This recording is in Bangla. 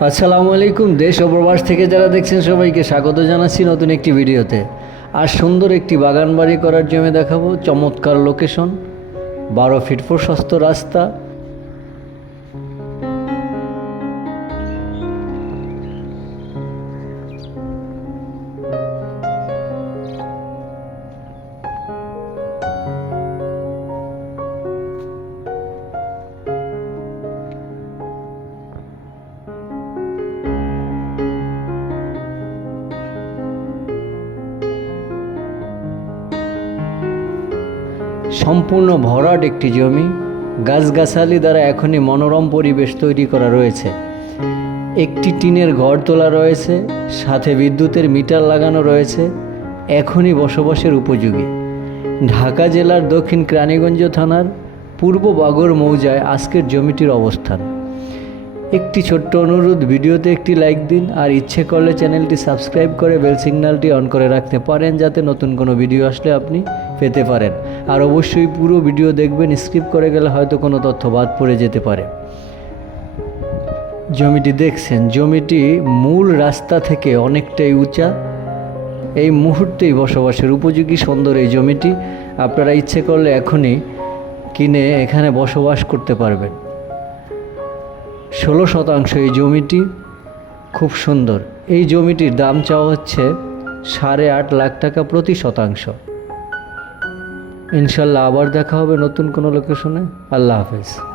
আসসালামু আলাইকুম, দেশ ও প্রবাস থেকে যারা দেখছেন সবাইকে স্বাগত জানাচ্ছি নতুন একটি ভিডিওতে। আর সুন্দর একটি বাগান বাড়ি করার জন্য দেখাবো চমৎকার লোকেশন বারো ফিট প্রশস্ত রাস্তা সম্পূর্ণ ভরাট একটি জমি গাছগাছালি দ্বারা এখনই মনোরম পরিবেশ তৈরি করা রয়েছে। একটি টিনের ঘর তোলা রয়েছে, সাথে বিদ্যুতের মিটার লাগানো রয়েছে, এখনই বসবাসের উপযোগী। ঢাকা জেলার দক্ষিণ ক্রানীগঞ্জ থানার পূর্ব বাগর মৌজায় আজকের জমিটির অবস্থান। একটি ছোট্ট অনুরোধ, ভিডিওতে একটি লাইক দিন আর ইচ্ছে করলে চ্যানেলটি সাবস্ক্রাইব করে বেল সিগন্যালটি অন করে রাখতে পারেন যাতে নতুন কোনো ভিডিও আসলে আপনি পেতে পারেন। আর অবশ্যই পুরো ভিডিও দেখবেন, স্কিপ করে গেলে হয়তো কোনো তথ্য বাদ পড়ে যেতে পারে। জমিটি দেখছেন, জমিটি মূল রাস্তা থেকে অনেকটাই উঁচা। এই মুহূর্তেই বসবাসের উপযোগী সুন্দর এই জমিটি। আপনারা ইচ্ছে করলে এখনই কিনে এখানে বসবাস করতে পারবেন। ষোলো শতাংশ এই জমিটি খুব সুন্দর। এই জমিটির দাম চাওয়া হচ্ছে সাড়ে আট লাখ টাকা প্রতি শতাংশ। ইনশাল্লাহ আবার দেখা হবে নতুন কোনো লোকেশনে আল্লাহ হাফেজ।